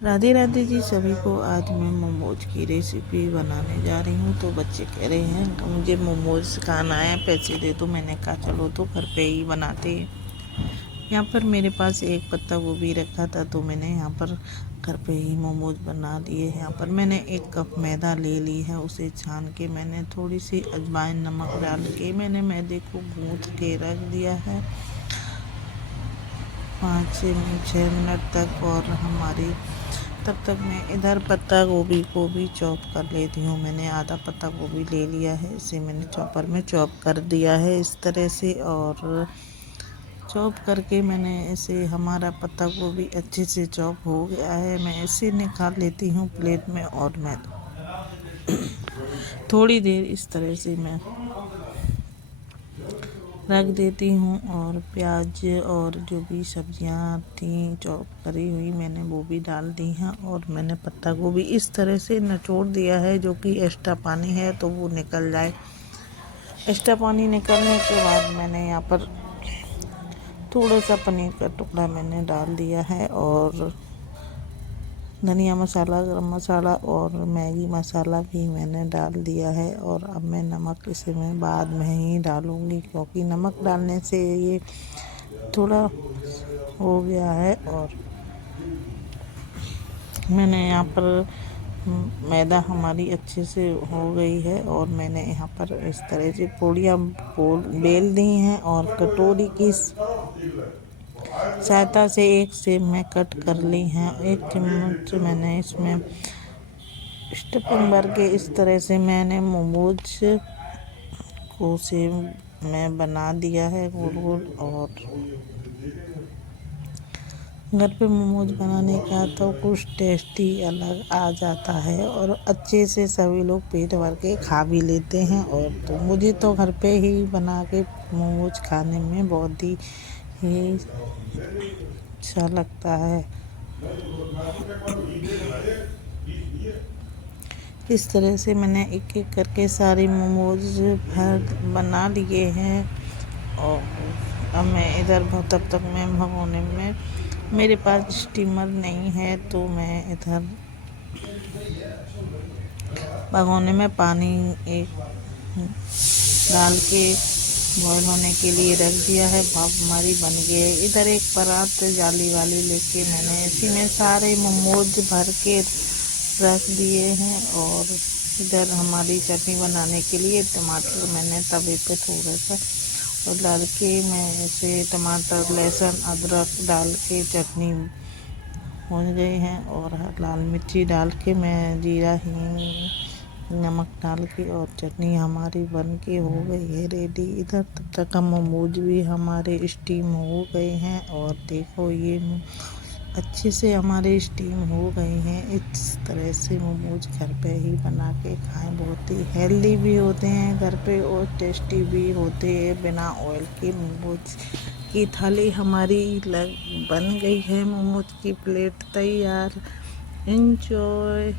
राधे राधे जी सभी को। आज मैं मोमोज की रेसिपी बनाने जा रही हूँ। तो बच्चे कह रहे हैं कि मुझे मोमोज खाना है, पैसे दे दो। मैंने कहा चलो तो घर पे ही बनाते हैं। यहाँ पर मेरे पास एक पत्ता गोभी रखा था, तो मैंने यहाँ पर घर पे ही मोमोज बना लिए। यहाँ पर मैंने 1 कप मैदा ले ली है, उसे छान के मैंने थोड़ी सी अजवाइन नमक डाल के मैंने मैदे को गूँथ के रख दिया है 5 से 6 मिनट तक। और हमारी तब तक मैं इधर पत्ता गोभी को भी चॉप कर लेती हूँ। मैंने आधा पत्ता गोभी ले लिया है, इसे मैंने चॉपर में चॉप कर दिया है इस तरह से। और चॉप करके मैंने इसे, हमारा पत्ता गोभी अच्छे से चॉप हो गया है। मैं इसे निकाल लेती हूँ प्लेट में, और मैं थोड़ी देर इस तरह से मैं रख देती हूँ। और प्याज और जो भी सब्जियाँ थी चॉप करी हुई मैंने वो भी डाल दी हैं। और मैंने पत्ता गोभी इस तरह से निचोड़ दिया है, जो कि एक्स्ट्रा पानी है तो वो निकल जाए। एक्स्ट्रा पानी निकलने के बाद मैंने यहाँ पर थोड़ा सा पनीर का टुकड़ा मैंने डाल दिया है, और धनिया मसाला, गरम मसाला और मैगी मसाला भी मैंने डाल दिया है। और अब मैं नमक इसे मैं बाद में ही डालूँगी, क्योंकि नमक डालने से ये थोड़ा हो गया है। और मैंने यहाँ पर मैदा हमारी अच्छे से हो गई है, और मैंने यहाँ पर इस तरह से पूड़ियाँ बेल दी हैं, और कटोरी की सहायता से एक से मैं कट कर ली हैं। 1 चम्मच मैंने इसमें स्टफिंग भर के इस तरह से मैंने मोमोज को सेव में बना दिया है गोल गोल। और घर पे मोमोज बनाने का तो कुछ टेस्ट ही अलग आ जाता है, और अच्छे से सभी लोग पेट भर के खा भी लेते हैं। और तो मुझे तो घर पे ही बना के मोमोज खाने में बहुत ही अच्छा लगता है। इस तरह से मैंने एक एक करके सारे मोमोज बना लिए हैं। और अब मैं इधर तब तक मैं भगोने में, मेरे पास स्टीमर नहीं है तो मैं इधर भगोने में पानी एक डाल के बॉयल होने के लिए रख दिया है। भाप हमारी बन गई है। इधर एक परात जाली वाली लेके मैंने इसी में सारे मोमोज भर के रख दिए हैं। और इधर हमारी चटनी बनाने के लिए टमाटर मैंने तवे पे थोड़ा सा और डाल के मैं इसे टमाटर, लहसुन, अदरक डाल के चटनी हो गई हैं। और लाल मिर्ची डाल के मैं जीरा, हींग, नमक डाल के, और चटनी हमारी बन के हो गई है रेडी। इधर तब तक हम मोमोज भी हमारे स्टीम हो गए हैं। और देखो ये अच्छे से हमारे स्टीम हो गए हैं। इस तरह से मोमोज घर पे ही बना के खाएं, बहुत ही हेल्दी भी होते हैं घर पे, और टेस्टी भी होते हैं। बिना ऑयल के मोमोज की थाली हमारी बन गई है। मोमोज की प्लेट तैयार। एंजॉय।